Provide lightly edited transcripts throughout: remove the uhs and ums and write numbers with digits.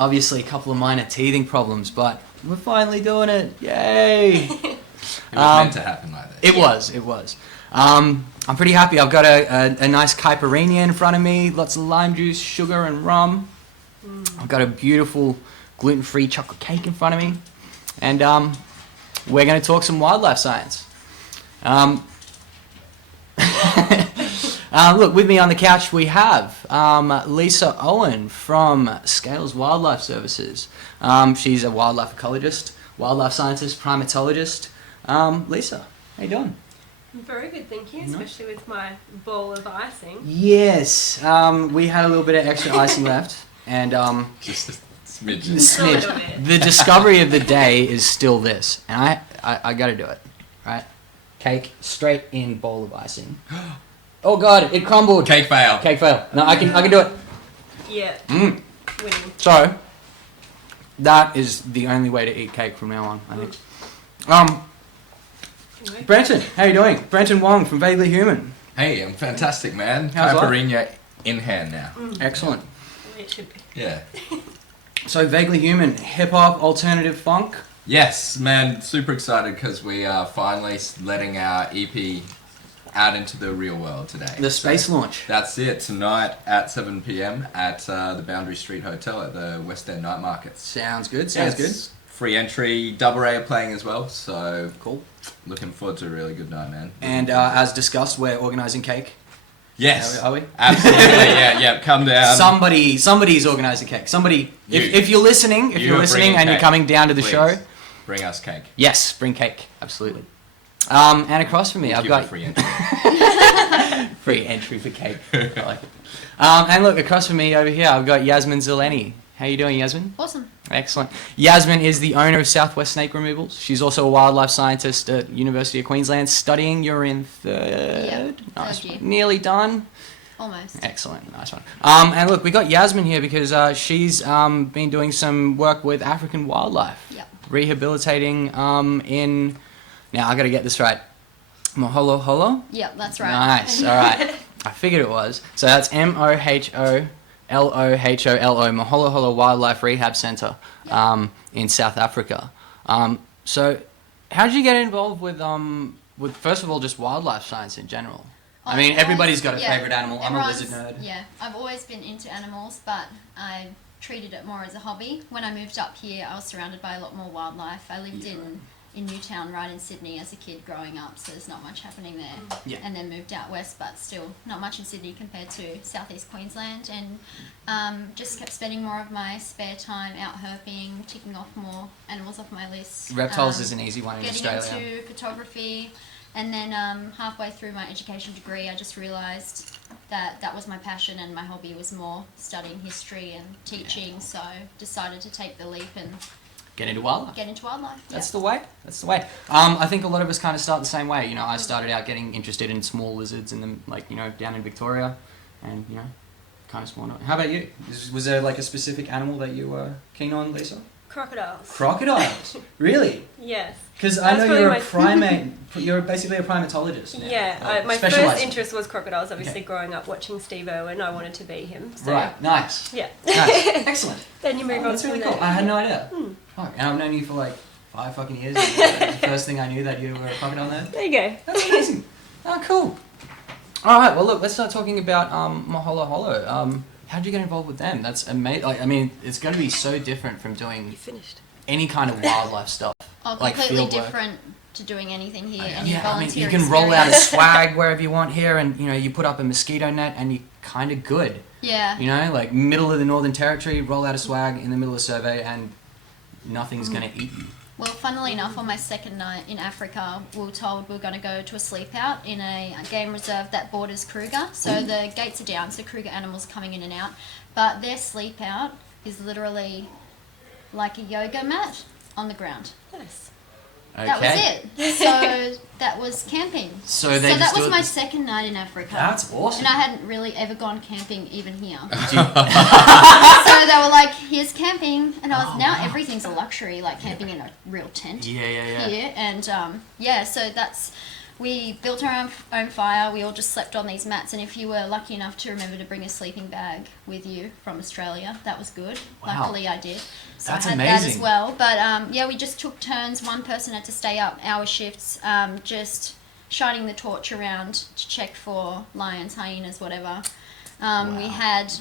Obviously, a couple of minor teething problems, but we're finally doing it. Yay! It was meant to happen like this. It was. I'm pretty happy. I've got a nice caipirinha in front of me, lots of lime juice, sugar, and rum. I've got a beautiful gluten-free chocolate cake in front of me, and we're going to talk some wildlife science. Look, with me on the couch we have Lisa Owen from Scales Wildlife Services. She's a wildlife ecologist, wildlife scientist, primatologist. Lisa, how you doing? I'm very good, thank you, especially with my bowl of icing. Yes, we had a little bit of extra icing left, and Just a smidge. A little bit. the discovery of the day is still this, and I got to do it, right? Cake straight in bowl of icing. Oh God, it crumbled. Cake fail. Cake fail. No, I can do it. Yeah. Mm. Winning. So that is the only way to eat cake from now on, I think. Anyway. Brenton, how you doing? Brenton Wong from Vaguely Human. Hey, I'm fantastic, man. How's life? Caipirinha in hand now. Excellent. The way it should be. Yeah. So Vaguely Human, hip hop, alternative funk. Yes, man. Super excited because we are finally letting our EP out into the real world today. The space launch. That's it. Tonight at 7 p.m. at the Boundary Street Hotel at the West End Night Markets. Sounds good. Sounds good. Free entry. Double A are playing as well. So Cool. looking forward to a really good night, man. And as discussed, we're organising cake. Yes. Are we? Absolutely. Yeah. Come down. Somebody's organising cake. Somebody. If you're listening, You are bringing and you're cake. coming down to the Please, show, bring us cake. yes, bring cake. Absolutely. And across from me, I've Give a got free entry. free entry for cake. I like it. And look, across from me over here, I've got Jasmine Zelený. How you doing, Jasmine? Awesome. Excellent. Jasmine is the owner of Southwest Snake Removals. She's also a wildlife scientist at University of Queensland studying. You're in third? Yeah, Nice. third year. Nearly done. Almost. Excellent. Nice one. And look, we got Jasmine here because she's been doing some work with African wildlife. Yep. Rehabilitating in... Now, I got to get this right. Moholoholo? Yep, that's right. Nice. All right. I figured it was. So that's Moholoholo, Moholoholo Wildlife Rehab Centre in South Africa. So how did you get involved with first of all, just wildlife science in general? I mean, everybody's got a favourite animal. I'm a lizard nerd. Yeah, I've always been into animals, but I treated it more as a hobby. When I moved up here, I was surrounded by a lot more wildlife. I lived in Newtown, right in Sydney, as a kid growing up, so there's not much happening there. Yeah. And then moved out west, but still not much in Sydney compared to southeast Queensland, and just kept spending more of my spare time out herping, ticking off more animals off my list. Reptiles is an easy one in getting Australia. into photography, and then halfway through my education degree, I just realised that was my passion, and my hobby was more studying history and teaching, so decided to take the leap and Get into wildlife. That's the way. That's the way. I think a lot of us kind of start the same way. You know, I started out getting interested in small lizards and then, like, you know, down in Victoria, and you know, kind of spawned on. How about you? Was there like a specific animal that you were keen on, Lisa? Crocodiles. Crocodiles. Really? Yes. Because I know That's you're a probably primate. You're basically a primatologist now. Yeah, my specialised. first interest was crocodiles. Obviously, growing up watching Steve Irwin, I wanted to be him. So. Right. Nice. Yeah. Nice. Excellent. Then you move on That's from really there. cool. I had no idea. Fuck. And I've known you for like 5 fucking years. And the first thing I knew that you were a crocodile nerd. There you go. That's amazing. Oh, cool. All right. Well, look. Let's start talking about Moholoholo. How did you get involved with them? That's amazing. Like, I mean, it's going to be so different from doing You finished. any kind of wildlife stuff. Oh, like completely field work. different to doing anything here. Any Yeah, I mean, volunteer you can roll out a experience. swag wherever you want here, and you know, you put up a mosquito net, and you're kind of good. Yeah. You know, like middle of the Northern Territory, roll out a swag in the middle of survey, and nothing's gonna eat you. Well, funnily enough, on my second night in Africa, we were told we were going to go to a sleep out in a game reserve that borders Kruger. So the gates are down, so Kruger animals coming in and out. But their sleep out is literally like a yoga mat on the ground. Nice. Okay. That was it. So that was camping. So So they that just was do my it. second night in Africa. That's awesome. And I hadn't really ever gone camping even here. Did you- So they were like, here's camping. And I was, Oh, now wow. everything's a luxury, like camping in a real tent yeah. here. And yeah, so that's we built our own fire. We all just slept on these mats, and if you were lucky enough to remember to bring a sleeping bag with you from Australia, that was good. Wow. Luckily, I did. So That's I had amazing. that as well. But yeah, we just took turns. One person had to stay up hour shifts, just shining the torch around to check for lions, hyenas, whatever. We had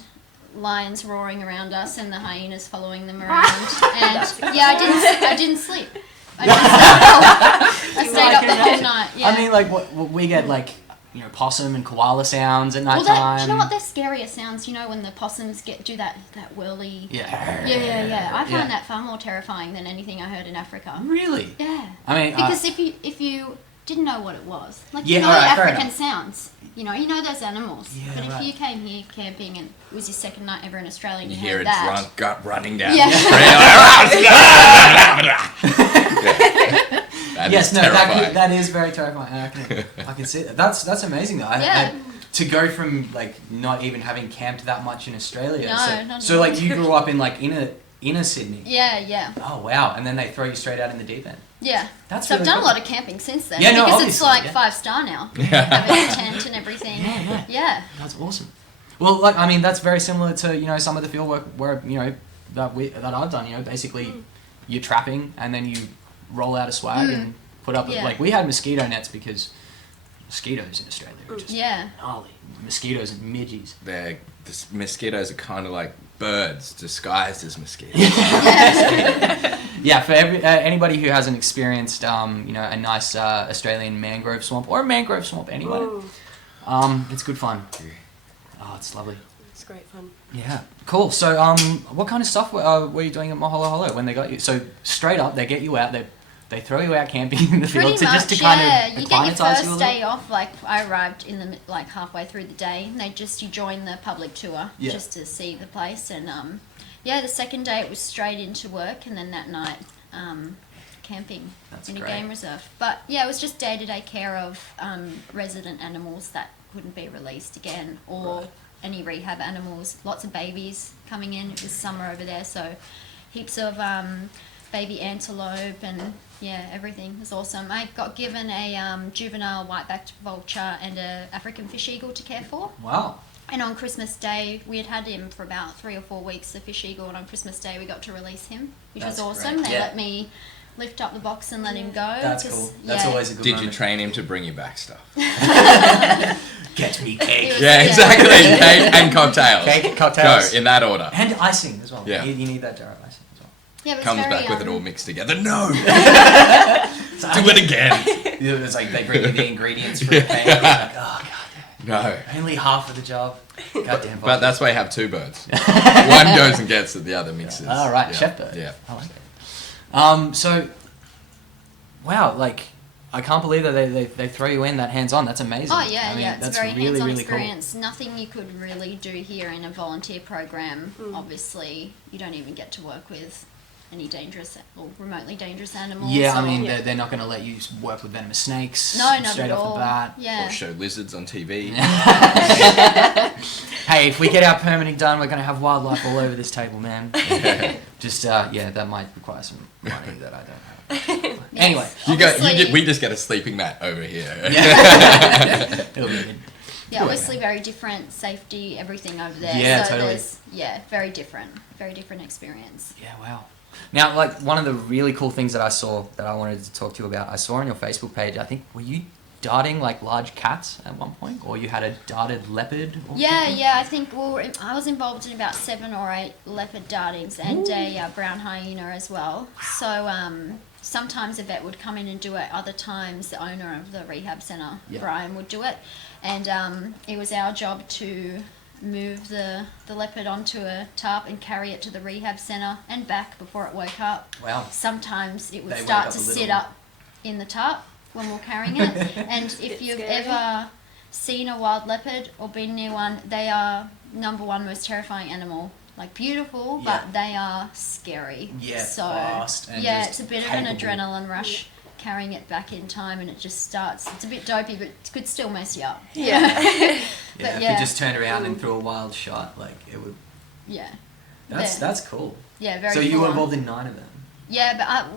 lions roaring around us and the hyenas following them around. And yeah, I didn't sleep. I stayed up the whole night. Yeah. I mean, like, what we get, like, you know, possum and koala sounds at night Well, time. do you know what? They're scarier sounds. You know, when the possums do that whirly. Yeah. Yeah. I find that far more terrifying than anything I heard in Africa. Really? Yeah. I mean, because if you didn't know what it was, like Yeah, you know alright, fair African enough. sounds, you know those animals. Yeah, but if right. you came here camping and it was your second night ever in Australia, and You you hear heard a that. drunk gut running down Yeah. the street. That yes, is no, terrifying. that is very terrifying. I can see that. That's amazing though. Yeah. To go from like not even having camped that much in Australia. No, not so at like you grew up in like inner Sydney. Yeah. Oh wow! And then they throw you straight out in the deep end. Yeah. That's So I've really done a cool. lot of camping since then. Yeah, no, because it's obviously, like yeah. 5-star now. Yeah. Having a tent and everything. Yeah. That's awesome. Well, like I mean, that's very similar to some of the field work where that I've done. Basically, you're trapping and then you roll out a swag and put up. Yeah. Like we had mosquito nets because mosquitoes in Australia are just gnarly. Mosquitoes and midges. The mosquitoes are kind of like birds disguised as mosquitoes. Yeah, for anybody who hasn't experienced, a nice Australian mangrove swamp or a mangrove swamp anyway, it's good fun. Oh, it's lovely. It's great fun. Yeah, cool. So, what kind of stuff were you doing at Moholoholo when they got you? So, straight up, they get you out. They throw you out camping in the field Pretty much, just to kind of you get your acclimatise you a first little. day off. Like I arrived in the halfway through the day. And you join the public tour just to see the place. And the second day it was straight into work, and then that night camping in a game reserve. But yeah, it was just day-to-day care of resident animals that couldn't be released again, or any rehab animals. Lots of babies coming in. It was summer over there, so heaps of baby antelope and everything was awesome. I got given a juvenile white-backed vulture and a African fish eagle to care for. Wow. And on Christmas Day, we had him for about 3 or 4 weeks, the fish eagle, and on Christmas Day we got to release him, which That's was awesome. great. They Yeah. let me lift up the box and let him go. That's cool. That's always a good Did moment. you train him to bring you back stuff? Get me cake. Yeah, exactly. Cake and cocktails. Cake, cocktails. Go in that order. And icing as well. Yeah. You need that jar of icing as well. Yeah, but Comes it's very, back with it all mixed together. No! So Do it again. It's like they bring you the ingredients for the pancake. It's like, oh, God. No. Only half of the job. Goddamn. But that's why you have two birds. One goes and gets it, the other mixes. All right, Yeah. chef bird. Yeah. I like it. So, wow, like, I can't believe that they throw you in that hands-on. That's amazing. Oh yeah, I mean, it's that's a very really, hands-on really experience. Nothing you could really do here in a volunteer program. Obviously, you don't even get to work with any dangerous or remotely dangerous animals. Cool. Yeah, I or- mean, they're not going to let you work with venomous snakes. no, not straight at off all. the bat. Yeah. Or show lizards on TV. Hey, if we get our permitting done, we're going to have wildlife all over this table, man. Just, that might require some money that I don't have. Anyway. Obviously- We just get a sleeping mat over here. It'll be good. Yeah, obviously very different safety, everything over there. Yeah, so totally. very different experience. Yeah, wow. Now, like, one of the really cool things that I saw that I wanted to talk to you about, I saw on your Facebook page, I think, were you darting, like, large cats at one point? Or you had a darted leopard? Or something? I think I was involved in about 7 or 8 leopard dartings and a brown hyena as well. So sometimes a vet would come in and do it. Other times the owner of the rehab centre, Brian, would do it. And it was our job to move the leopard onto a tarp and carry it to the rehab centre and back before it woke up. Wow. Sometimes it would They start wake to up a sit little. up in the tarp when we're carrying it. And if you've scary. ever seen a wild leopard or been near one, they are number one most terrifying animal. Like beautiful, Yeah. but they are scary. Yeah, so fast and yeah, just it's a bit capable. of an adrenaline rush. Carrying it back in time, and it just starts. It's a bit dopey, but it could still mess you up. Yeah. Yeah, But if yeah. you just turned around and threw a wild shot, like, it would... Yeah. That's cool. Yeah, very. So you full were on. involved in 9 of them? Yeah, but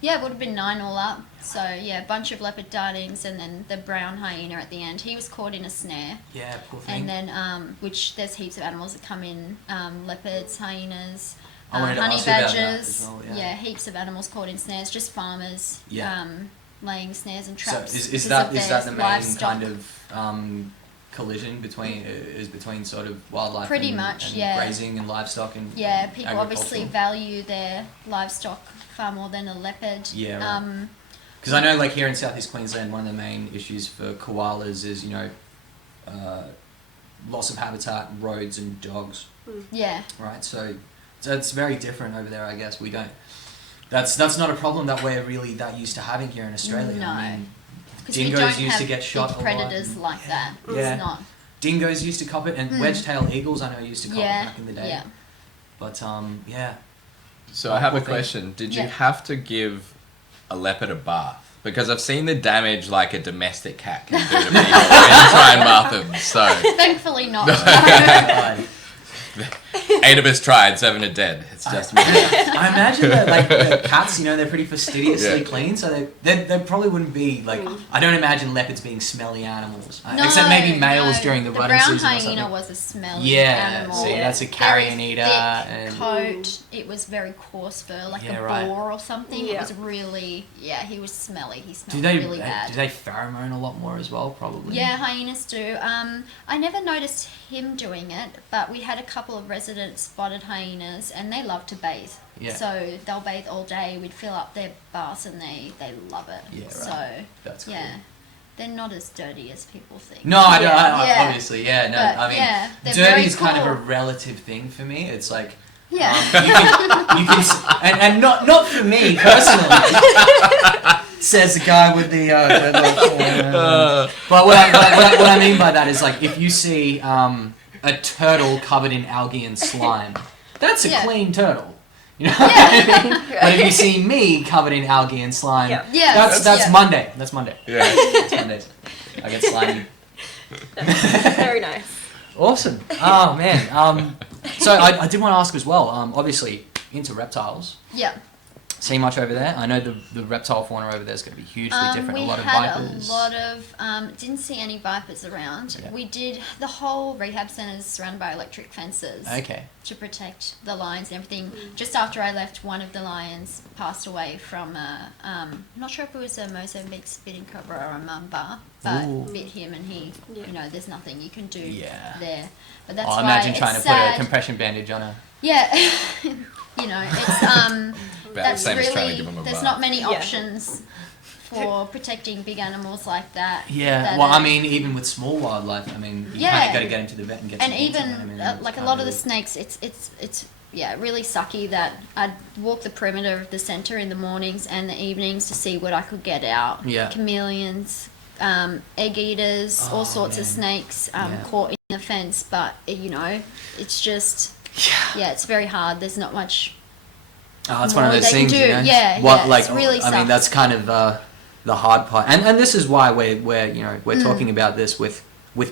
Yeah, it would have been 9 all up. So yeah, a bunch of leopard dartings, and then the brown hyena at the end. He was caught in a snare. Yeah, poor thing. And then, which there's heaps of animals that come in, leopards, hyenas, I wanted to honey ask you about that badgers. as well, yeah. Heaps of animals caught in snares. Just farmers, Yeah. laying snares and So traps. is because that of is their that the main livestock. kind of collision between sort of wildlife Pretty and, much, and yeah. grazing and livestock and Yeah, and people obviously agricultural? value their livestock far more than a leopard. Yeah, right. Because I know, like here in Southeast Queensland, one of the main issues for koalas is loss of habitat, roads, and dogs. Yeah. Right, so it's very different over there. I guess we don't. That's not a problem that we're really that used to having here in Australia. No. I mean, Because we dingoes don't used have to get shot big a lot. predators like that. Yeah. It's not. Dingoes used to cop it, and wedge-tailed eagles I know used to cop it back in the day. Yeah. But yeah. So I have a Poor thing. question. Did you Yeah. have to give a leopard a bath? Because I've seen the damage like a domestic cat can do to people when you try and bath them. So Thankfully not. Right. 8 of us tried, 7 are dead. It's just me. I imagine that like the cats, they're pretty fastidiously Yeah. clean, so they probably wouldn't be like. I don't imagine leopards being smelly animals, No, except maybe males no. during the The running brown season or hyena something. was a smelly Yeah, animal. see, that's a Very carrion eater. thick And coat. It was very coarse fur, like Yeah, a right. boar or something. It Yeah. was really, he was smelly. He do smelled they really bad. do they pheromone a lot more as well? Probably. Yeah, hyenas do. I never noticed him doing it, but we had a couple of residents spotted hyenas, and they love to bathe. Yeah. So they'll bathe all day. We'd fill up their baths, and they love it. Yeah, right. So That's cool. yeah, they're not as dirty as people think. No, I don't. Yeah. I obviously, yeah. No, But, I mean, yeah, they're dirty very is kind of a cool. relative thing for me. It's like. Yeah. You can and not for me personally, says the guy with the. But what I mean by that is like if you see a turtle covered in algae and slime, that's a Yeah. clean turtle. You know what I mean? But if you see me covered in algae and slime, Yeah. Yeah, that's yeah. Monday. That's Monday. Yeah. That's Monday. I get slimy. Very nice. Awesome. Oh man. So I did want to ask as well. Obviously into reptiles. Yeah. See much over there? I know the reptile fauna over there is going to be hugely different. We A lot of had vipers. a lot of didn't see any vipers around. Yeah. We did the whole rehab centre is surrounded by electric fences Okay. to protect the lions and everything. Just after I left, one of the lions passed away from I'm not sure if it was a Mozambique spitting cobra or a Mamba, but Ooh. bit him, and he, there's nothing you can do Yeah. there. But that's I why imagine it's trying to sad. put a compression bandage on her. Yeah, it's About that's the same as really trying to give them a there's bath. not many Yeah. options for protecting big animals like that. Yeah. that Well, are- I mean, even with small wildlife, I mean, you Yeah. kind of got to get into the vet and get and some even antivenom, like a can't lot of the really- snakes, it's really sucky that I'd walk the perimeter of the centre in the mornings and the evenings to see what I could get out. Yeah. Chameleons, egg eaters, Oh, all sorts of man. snakes Yeah. caught in the fence, but it's just it's very hard. There's not much. Oh, it's one of more those they can things, do. you know. Yeah, What, yeah, like, it's really I mean, sucks. that's kind of the hard part, and this is why we're talking about this with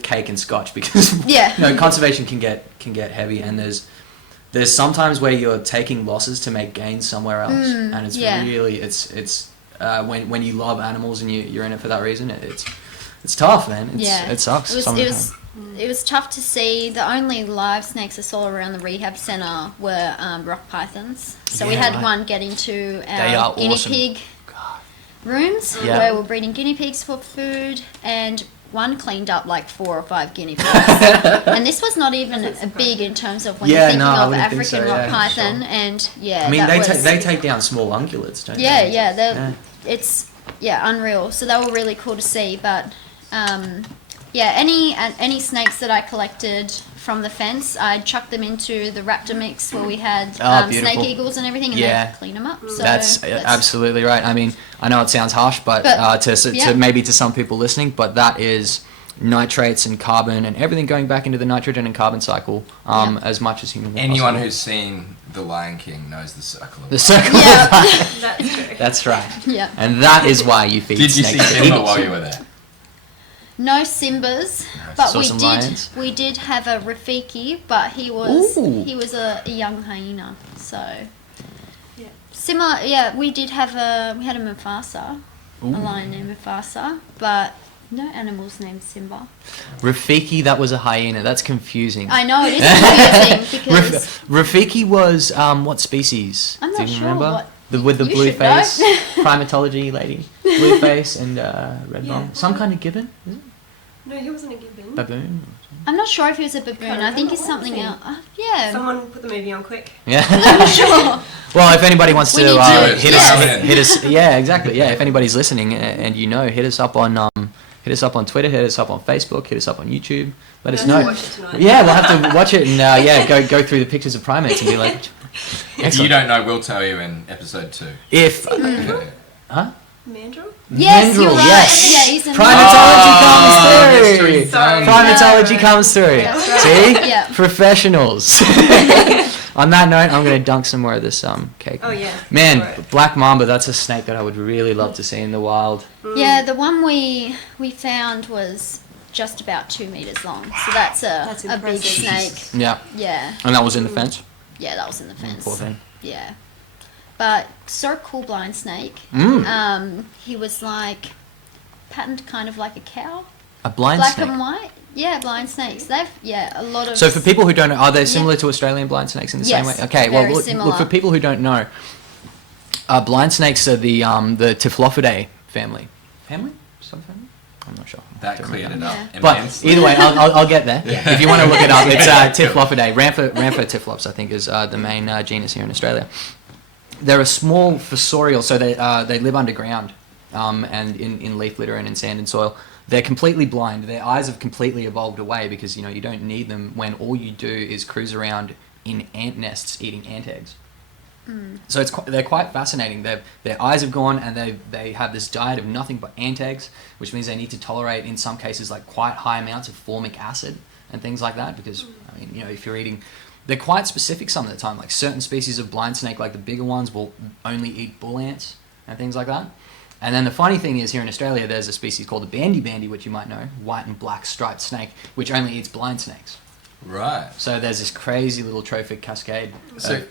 cake and scotch because Yeah. conservation can get heavy, and there's sometimes where you're taking losses to make gains somewhere else, and it's yeah. really it's when you love animals and you're in it for that reason, it's tough, man. It sucks. It was tough to see. The only live snakes I saw around the rehab centre were rock pythons. So we Yeah, had right. one get into They our are guinea awesome. pig God. rooms Yeah. where we're breeding guinea pigs for food, and one cleaned up like 4 or 5 guinea pigs. And this was not even a big in terms of when Yeah, you're thinking no, I of wouldn't think African so, rock yeah, python, sure. and I mean, that they was, take down small ungulates, don't yeah, they? yeah, it's unreal. So they were really cool to see, but any snakes that I collected from the fence, I'd chuck them into the raptor mix where we had snake beautiful. eagles and everything, and Yeah. they'd clean them up. So That's absolutely right. I mean, I know it sounds harsh, but But, to yeah. maybe to some people listening, but that is nitrates and carbon and everything going back into the nitrogen and carbon cycle as much as humanly Anyone possible. who's seen The Lion King knows the circle. The circle Yeah. of life. That's true. That's right. Yeah. And that is why you feed Did you see snakes to Simba eagles. while you were there? No Simbas, but Saw we some did. lions? We did have a Rafiki, but he was Ooh. a young hyena. So Similar, yeah. We had a Mufasa, a lion named Mufasa, but no animals named Simba. Rafiki, that was a hyena. That's confusing. I know, it is confusing because Rafiki was what species? I'm Do not you sure remember? what. With the You blue should know. face, primatology lady, blue face and red bone. Some kind of gibbon, is it? No, he wasn't a gibbon. Baboon. I'm not sure if he was a baboon. I think it's What something was he? else. Yeah. Someone put the movie on quick. Yeah. I'm sure. Well, if anybody wants We to need to- hit Yeah. hit us, yeah, exactly, yeah. If anybody's listening and hit us up on Twitter, hit us up on Facebook, hit us up on YouTube. Let us We'll know. watch it tonight. Yeah, we'll have to watch it and go through the pictures of primates and be like, If you excellent. don't know, we'll tell you in episode 2. If Mandrill? huh? Mandrill? Yes, you're Mandrill, right. yes. Yeah, he's in Primatology Oh, comes through. mystery Sorry. Primatology comes through. That's right. See? Yeah. Professionals. On that note, I'm going to dunk some more of this cake. Oh, yeah. Man, Right. black mamba, that's a snake that I would really love to see in the wild. Yeah, the one we found was just about 2 meters long. So that's That's a big impressive. snake. Yeah. Yeah. And that was in the fence? Yeah, that was in the fence. Poor thing. Yeah. But so cool blind snake. Mm. He was like patterned kind of like a cow. A blind Black snake. and white. Yeah, blind snakes. They've a lot of So for people who don't know, are they similar to Australian blind snakes in the same way? Yes, Okay, well, very look, similar. for people who don't know, blind snakes are the Typhlophidae family. Family? Subfamily? I'm not sure. That Don't cleared it remember. up. But immensely. either way, I'll get there. Yeah. If you want to look it up, it's Cool. Typhlophidae. Ramphor typhlops, I think, is the main genus here in Australia. They're a small fossorial, so they live underground and in leaf litter and in sand and soil. They're completely blind. Their eyes have completely evolved away because you don't need them when all you do is cruise around in ant nests eating ant eggs. So they're quite fascinating. Their eyes have gone and they have this diet of nothing but ant eggs, which means they need to tolerate in some cases like quite high amounts of formic acid and things like that because I mean if you're eating, they're quite specific some of the time. Like certain species of blind snake, like the bigger ones, will only eat bull ants and things like that. And then the funny thing is here in Australia there's a species called the bandy, which you might know, white and black striped snake, which only eats blind snakes. Right. So there's this crazy little trophic cascade. So,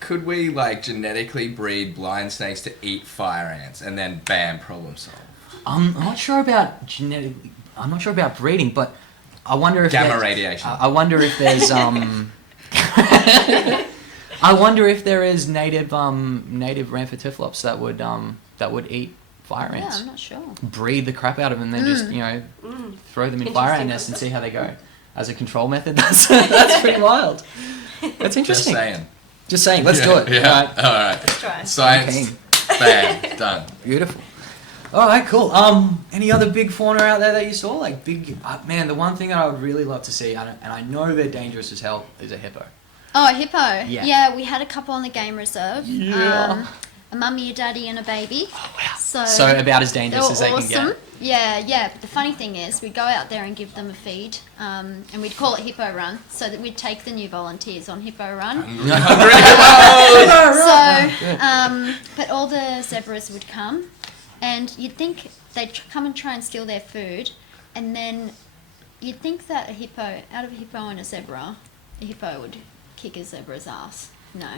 could we like genetically breed blind snakes to eat fire ants and then bam, problem solved? I'm not sure about genetically. I'm not sure about breeding, but I wonder if Gamma there's- radiation. I wonder if there's I wonder if there is native Ramphor typhlops that would eat fire Yeah, ants. I'm not sure. Breed the crap out of them, and then just throw them in fire ant Interesting nests and concept. see how they go. As a control method, that's pretty wild. That's Just interesting. saying. Just saying. Let's do it. Yeah. All right. All right. Let's try. Science. Bam. Done. Beautiful. All right, cool. Any other big fauna out there that you saw? Like big, man. The one thing that I would really love to see, and I know they're dangerous as hell, is a hippo. Oh, a hippo. Yeah. Yeah, we had a couple on the game reserve. Yeah. A mummy, a daddy, and a baby. Oh wow. So So about as they dangerous were as they awesome. can get. Yeah. But the funny thing is, we'd go out there and give them a feed, and we'd call it Hippo Run, so that we'd take the new volunteers on Hippo Run. So, but all the zebras would come, and you'd think they'd come and try and steal their food, and then you'd think that out of a hippo and a zebra, a hippo would kick a zebra's ass. No.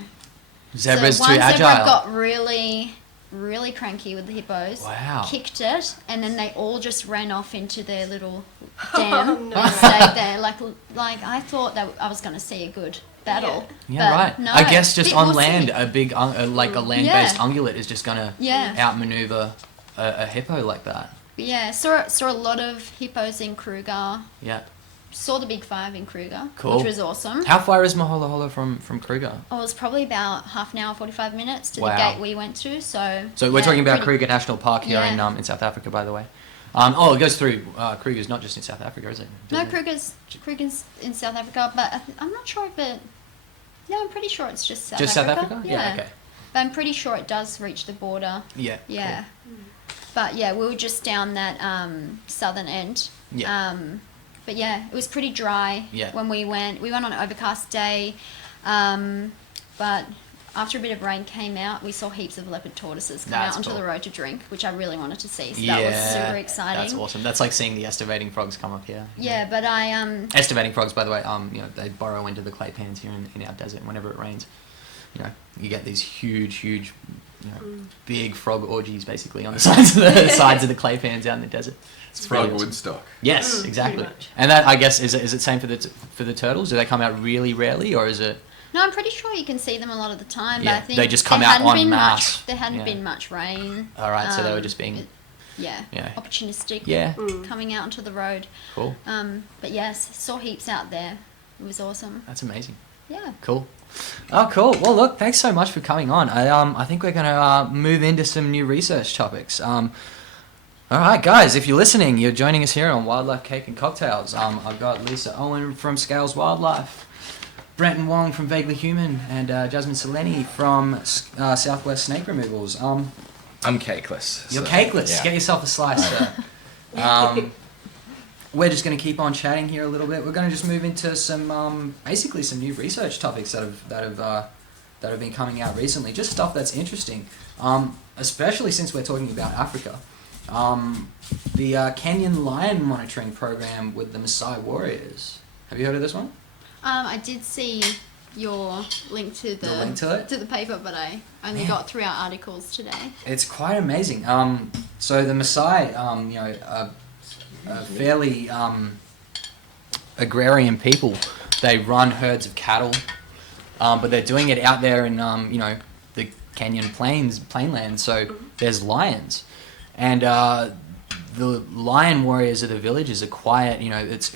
Zebra's so too one agile. zebra got really, really cranky with the hippos. Wow. Kicked it, and then they all just ran off into their little dam Oh, no. and stayed there. Like I thought that I was going to see a good battle. Yeah, but right. No, I guess just bit on more land, silly. a big, like a land-based ungulate is just gonna Yeah. outmaneuver a hippo like that. But yeah, saw a lot of hippos in Kruger. Yeah. Saw the big five in Kruger, Cool. which was awesome. How far is Moholoholo from Kruger? It was probably about half an hour, 45 minutes to Wow. the gate we went to. So So we're yeah, talking about pretty- Kruger National Park here Yeah. in South Africa, by the way. It goes through Kruger's not just in South Africa, is it? No, Doesn't it? Kruger's in South Africa, but I'm not sure if it. No, I'm pretty sure it's just South Just Africa. South Africa? Yeah. Okay. But I'm pretty sure it does reach the border. Yeah. Yeah. But yeah, we were just down that southern end. Yeah. But yeah, it was pretty dry Yeah. when we went. We went on an overcast day, but after a bit of rain came out, we saw heaps of leopard tortoises come That's out onto cool. the road to drink, which I really wanted to see. So Yeah. that was super exciting. That's awesome. That's like seeing the estivating frogs come up here. Yeah, but I Estivating frogs, by the way, they burrow into the clay pans here in our desert whenever it rains. you know, you get these huge, you know, big frog orgies basically on the sides of the clay pans out in the desert. It's frog Woodstock. Yes, exactly. And that, I guess, is it same for the turtles? Do they come out really rarely, or is it? No, I'm pretty sure you can see them a lot of the time. Yeah, but I think they just come out en masse. There hadn't been much rain. All right, so they were just being. Opportunistic. Yeah. Coming out onto the road. Cool. But yes, saw heaps out there. It was awesome. That's amazing. Yeah. Cool. Oh, cool. Well, look, thanks so much for coming on. I think we're gonna move into some new research topics. All right, guys, if you're listening, you're joining us here on Wildlife Cake and Cocktails. I've got Lisa Owen from Scales Wildlife, Brenton Wong from Vaguely Human, and Jasmine Zelený from Southwest Snake Removals. I'm cakeless. You're cakeless. Yeah. Get yourself a slice, sir. We're just going to keep on chatting here a little bit. We're going to just move into some, basically some new research topics that have been coming out recently. Just stuff that's interesting, especially since we're talking about Africa. The Kenyan lion monitoring program with the Maasai warriors. Have you heard of this one? I did see your link to the paper, but I only got through our articles today. It's quite amazing. So the Maasai, you know, fairly agrarian people. They run herds of cattle, but they're doing it out there in you know, the Kenyan plainland. So there's lions, and the lion warriors of the villages are quiet. You know, it's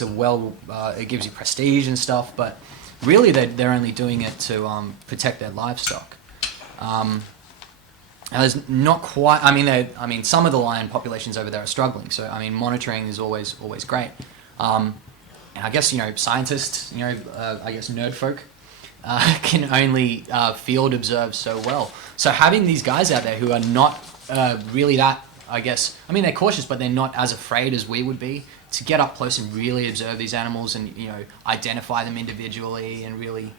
a it gives you prestige and stuff, but really they're only doing it to protect their livestock. And there's not quite. I mean, some of the lion populations over there are struggling. So I mean, monitoring is always great. And I guess, you know, scientists, you know, I guess nerd folk, can only field observe so well. So having these guys out there who are not really that, I guess, I mean, they're cautious, but they're not as afraid as we would be, to get up close and really observe these animals and, you know, identify them individually and really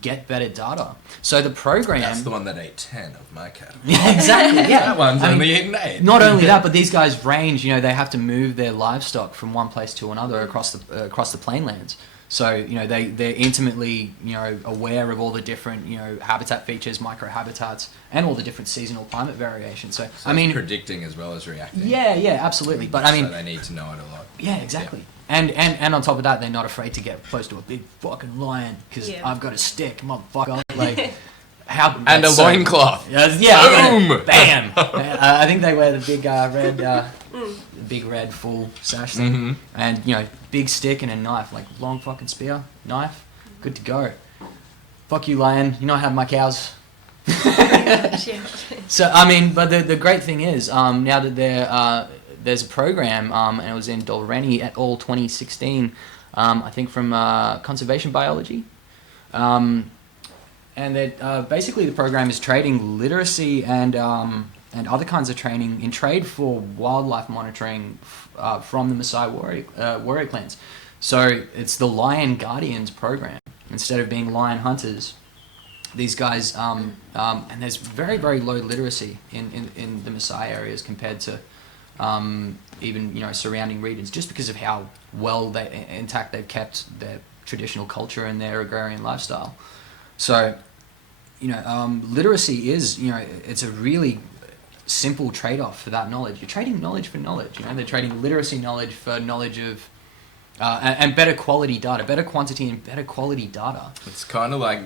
get better data. So the program... That's the one that ate 10 of my cattle. Yeah, exactly, yeah. That one's only eaten 8. Not only that, but these guys range, you know, they have to move their livestock from one place to another across the plainlands. So, you know, they're intimately, you know, aware of all the different, you know, habitat features, microhabitats, and all the different seasonal climate variations. So I mean, predicting as well as reacting. Yeah, absolutely. But I mean, so they need to know it a lot. Yeah, exactly. Yeah. And on top of that, they're not afraid to get close to a big fucking lion because I've got a stick, motherfucker. Like, how? And a loincloth. Yeah. Boom. Bam. I think they wear the big big red full sash thing, and, you know, big stick and a knife, like long fucking spear, knife, good to go. Fuck you, lion. You're not having my cows. So I mean, but the great thing is, now that there's a program, and it was in Dolreni et al. 2016, I think from Conservation Biology, and that basically the program is trading literacy and other kinds of training in trade for wildlife monitoring from the Maasai warrior clans. So it's the Lion Guardians program. Instead of being lion hunters, these guys, and there's very, very low literacy in the Maasai areas compared to even, you know, surrounding regions, just because of how well intact they've kept their traditional culture and their agrarian lifestyle. So, you know, literacy is, you know, it's a really simple trade-off for that knowledge. You're trading knowledge for knowledge. You know, they're trading literacy knowledge for knowledge of and better quality data, better quantity and better quality data. It's kind of like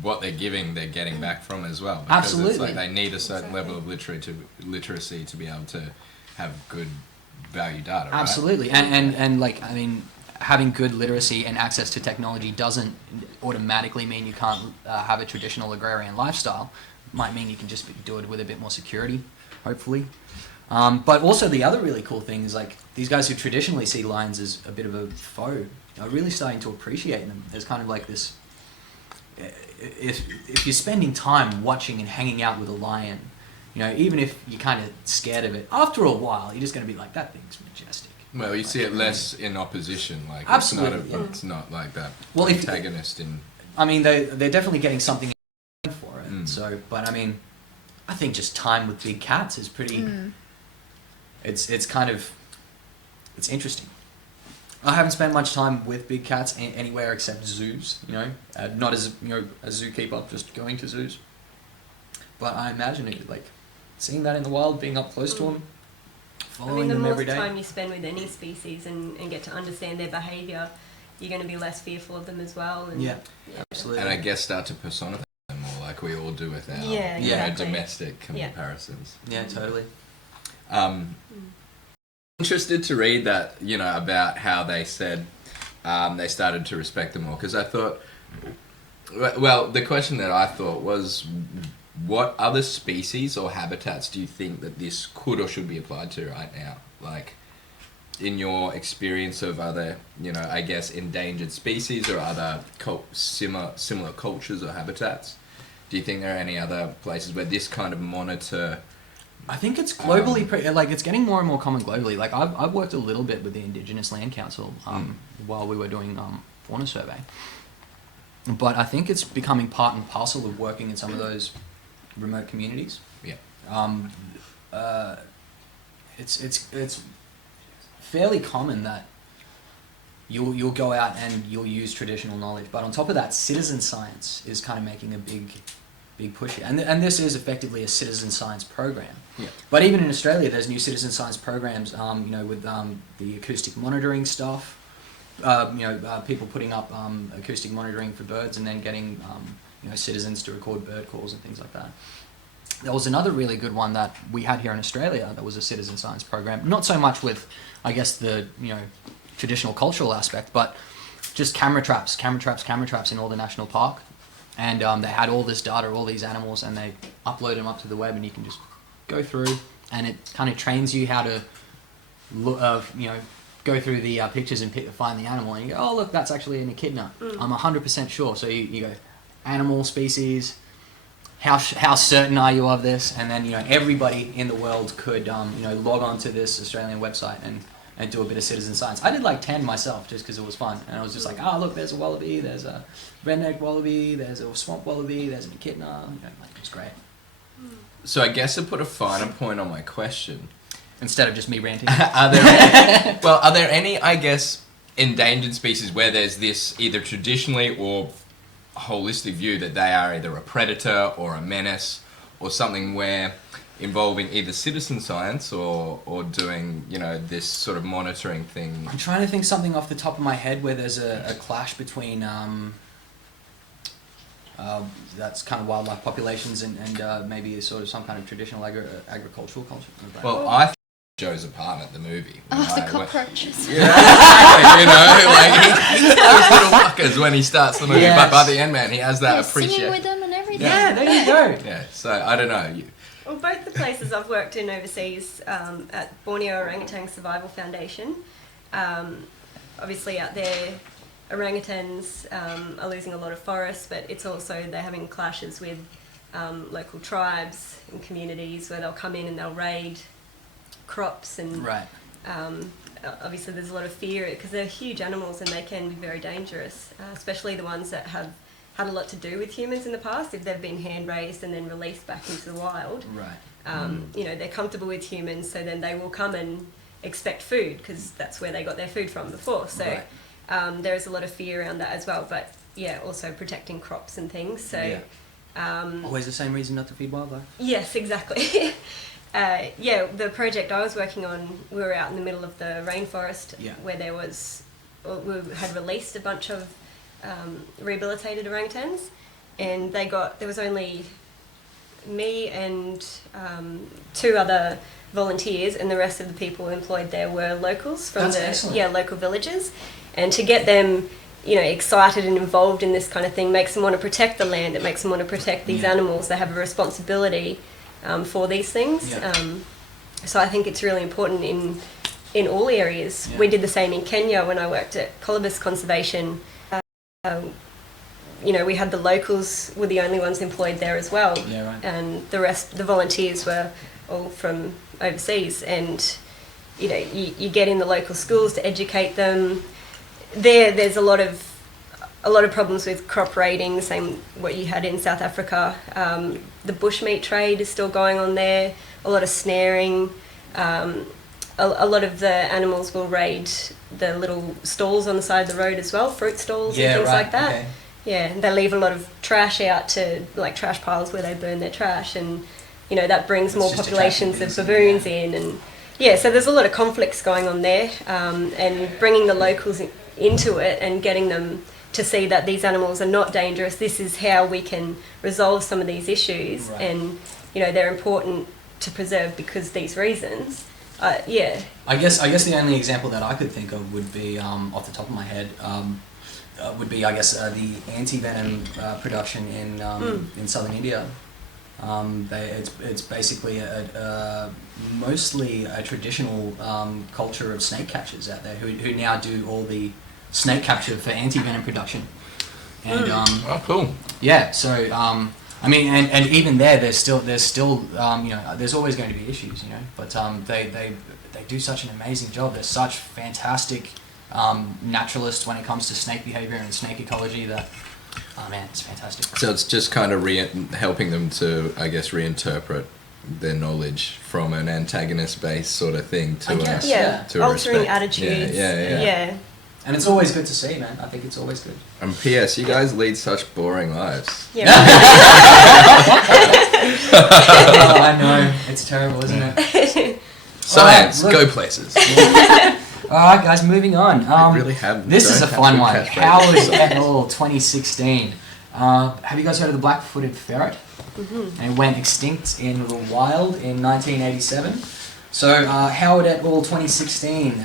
what they're giving, they're getting back from as well. Because absolutely. It's like they need a certain level of literacy to be able to have good value data. Right? Absolutely, and like, I mean, having good literacy and access to technology doesn't automatically mean you can't have a traditional agrarian lifestyle. Might mean you can just do it with a bit more security, hopefully. But also the other really cool thing is, like, these guys who traditionally see lions as a bit of a foe are really starting to appreciate them. There's kind of like this, if you're spending time watching and hanging out with a lion, you know, even if you're kind of scared of it, after a while you're just going to be like, that thing's majestic. Well, you see it less in opposition, like absolutely. It's not like that antagonist in. I mean, they're definitely getting something for it. So, but I mean, I think just time with big cats is pretty. It's kind of, it's interesting. I haven't spent much time with big cats anywhere except zoos. You know, not as a zookeeper, just going to zoos. But I imagine it like seeing that in the wild, being up close to them, following them every day. The more time you spend with any species and get to understand their behaviour, you're going to be less fearful of them as well. And, yeah, absolutely. And I guess start to personify them more, like we all do with our exactly. domestic comparisons. Yeah, totally. Interested to read that, about how they said they started to respect them more, because I thought, well, the question that I thought was, what other species or habitats do you think that this could or should be applied to right now? Like, in your experience of other, I guess, endangered species or other similar cultures or habitats, do you think there are any other places where this kind of monitor... I think it's globally, it's getting more and more common globally. Like, I've worked a little bit with the Indigenous Land Council while we were doing fauna survey. But I think it's becoming part and parcel of working in some of those remote communities. Yeah. It's fairly common that you'll go out and you'll use traditional knowledge, but on top of that, citizen science is kind of making a big push here. And this is effectively a citizen science program. Yeah. But even in Australia, there's new citizen science programs, with the acoustic monitoring stuff. People putting up acoustic monitoring for birds and then getting citizens to record bird calls and things like that. There was another really good one that we had here in Australia that was a citizen science program. Not so much with, I guess, the traditional cultural aspect, but just camera traps in all the national park. And they had all this data, all these animals, and they upload them up to the web, and you can just go through, and it kind of trains you how to look, go through the pictures and find the animal, and you go, oh look, that's actually an echidna. I'm 100% sure. So you go, animal, species, how certain are you of this? And then everybody in the world could log on to this Australian website and do a bit of citizen science. I did like 10 myself just because it was fun. And I was just like, look, there's a wallaby, there's a red-necked wallaby, there's a swamp wallaby, there's an echidna. It was great. So I guess to put a finer point on my question... Instead of just me ranting. Are there any, I guess, endangered species where there's this either traditionally or holistic view that they are either a predator or a menace or something where... involving either citizen science or doing, this sort of monitoring thing? I'm trying to think something off the top of my head where there's a clash between that's kind of wildlife populations and maybe sort of some kind of traditional agricultural culture. Well, I think Joe's Apartment, the movie. The cockroaches. Yeah, exactly, he's those little fuckers when he starts the movie, yes. But by the end, man, he has that appreciation. Singing with them and everything. Yeah, there you go. Yeah, so I don't know. Well, both the places I've worked in overseas, at Borneo Orangutan Survival Foundation, obviously out there, orangutans are losing a lot of forests, but it's also they're having clashes with local tribes and communities where they'll come in and they'll raid crops and right. Obviously there's a lot of fear because they're huge animals and they can be very dangerous, especially the ones that have had a lot to do with humans in the past. If they've been hand raised and then released back into the wild, right. They're comfortable with humans, so then they will come and expect food because that's where they got their food from before. So right. There is a lot of fear around that as well. But yeah, also protecting crops and things. So always the same reason not to feed wildlife. Yes, exactly. The project I was working on, we were out in the middle of the rainforest where we had released a bunch of rehabilitated orangutans, and there was only me and 2 other volunteers, and the rest of the people employed there were locals from local villages. And to get them excited and involved in this kind of thing makes them want to protect the land. It makes them want to protect these animals. They have a responsibility for these things. So I think it's really important in all areas. We did the same in Kenya when I worked at Colobus Conservation. We had the locals were the only ones employed there as well, and the rest, the volunteers, were all from overseas. And you get in the local schools to educate them. There's a lot of problems with crop raiding, the same what you had in South Africa. The bushmeat trade is still going on there. A lot of snaring. a lot of the animals will raid the little stalls on the side of the road as well, fruit stalls and things like that. Okay. Yeah, and they leave a lot of trash out to like trash piles where they burn their trash, and you know that brings more populations of baboons in, and yeah, so there's a lot of conflicts going on there, and bringing the locals into it and getting them to see that these animals are not dangerous. This is how we can resolve some of these issues, and you know they're important to preserve because these reasons. Yeah. I guess the only example that I could think of would be off the top of my head would be the anti-venom production in southern India. It's basically mostly a traditional culture of snake catchers out there who now do all the snake capture for anti-venom production. And oh, cool. Yeah, so I mean, and even there's still you know, there's always going to be issues, you know, but they do such an amazing job. They're such fantastic naturalists when it comes to snake behavior and snake ecology that, oh man, it's fantastic. So it's just kind of helping them to, I guess, reinterpret their knowledge from an antagonist-based sort of thing to to altering respect. attitudes. Yeah. And it's always good to see, man. I think it's always good. And P.S. You guys lead such boring lives. Yeah. Oh, I know. It's terrible, isn't it? Science, look. go places. Alright guys, moving on. I really have. This is a don't fun have one. good Howard catchphrases. et al. 2016. Have you guys heard of the black-footed ferret? Mm-hmm. And it went extinct in the wild in 1987. So Howard et al. 2016,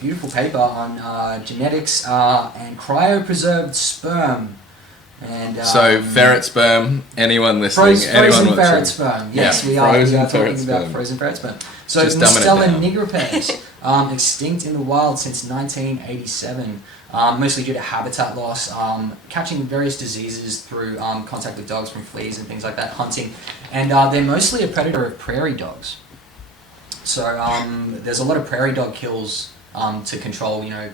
beautiful paper on genetics and cryopreserved sperm. And So ferret sperm. Anyone listening? frozen anyone ferret watching? sperm. Yeah, Yes, we are frozen talking ferret about sperm. frozen ferret sperm. So Just dumbing it Mustela down. nigripes, extinct in the wild since 1987, mostly due to habitat loss, catching various diseases through contact with dogs from fleas and things like that, hunting, and they're mostly a predator of prairie dogs. So there's a lot of prairie dog kills to control, you know,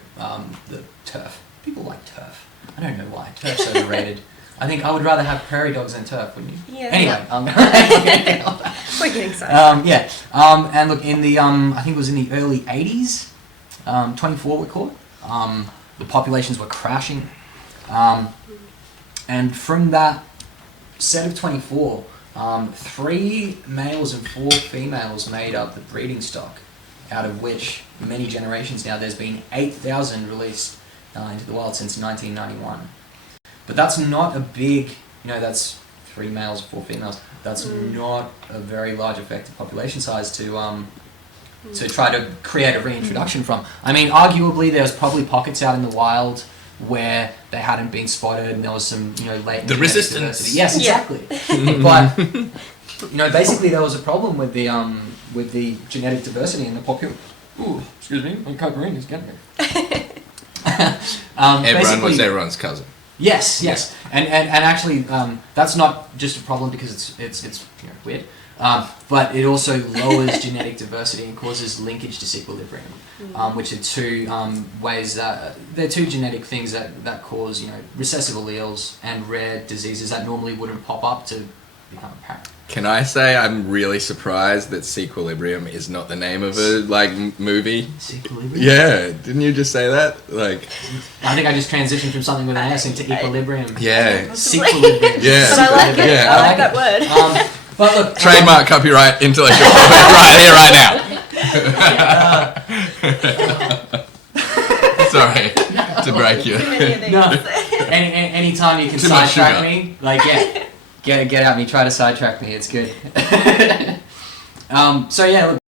the turf. People like turf. I don't know why. Turf's overrated. I think I would rather have prairie dogs than turf, wouldn't you? Yeah. Anyway, We're getting excited. yeah. And look, in the I think it was in the early 80s, 24 were caught. The populations were crashing, and from that set of 24, 3 males and 4 females made up the breeding stock, out of which many generations now there's been 8,000 released into the wild since 1991. But that's not a big, you know, that's 3 males, 4 females. That's not a very large effective population size to try to create a reintroduction from. I mean, arguably there's probably pockets out in the wild where they hadn't been spotted and there was some, you know, latent The genetic resistance. diversity. Yes, exactly. But you know, basically there was a problem with the genetic diversity in the population. Ooh, excuse me, my cocaine is getting me. Everyone was everyone's cousin. Yes, and actually that's not just a problem because it's you know, weird, but it also lowers genetic diversity and causes linkage disequilibrium, which are 2 ways that they're 2 genetic things that cause, you know, recessive alleles and rare diseases that normally wouldn't pop up to become apparent. Can I say I'm really surprised that Sequilibrium is not the name of a movie? Sequilibrium? Yeah, didn't you just say that? Like, I think I just transitioned from something with an S into equilibrium. yeah, Sequilibrium. Yeah. But I like it. Yeah. I like that word. But look, trademark, copyright, intellectual property, right here, right now. Sorry to break you. Too many of these. No. Anytime you can Too much sidetrack sugar. me, like get at me, try to sidetrack me. It's good. So yeah, look,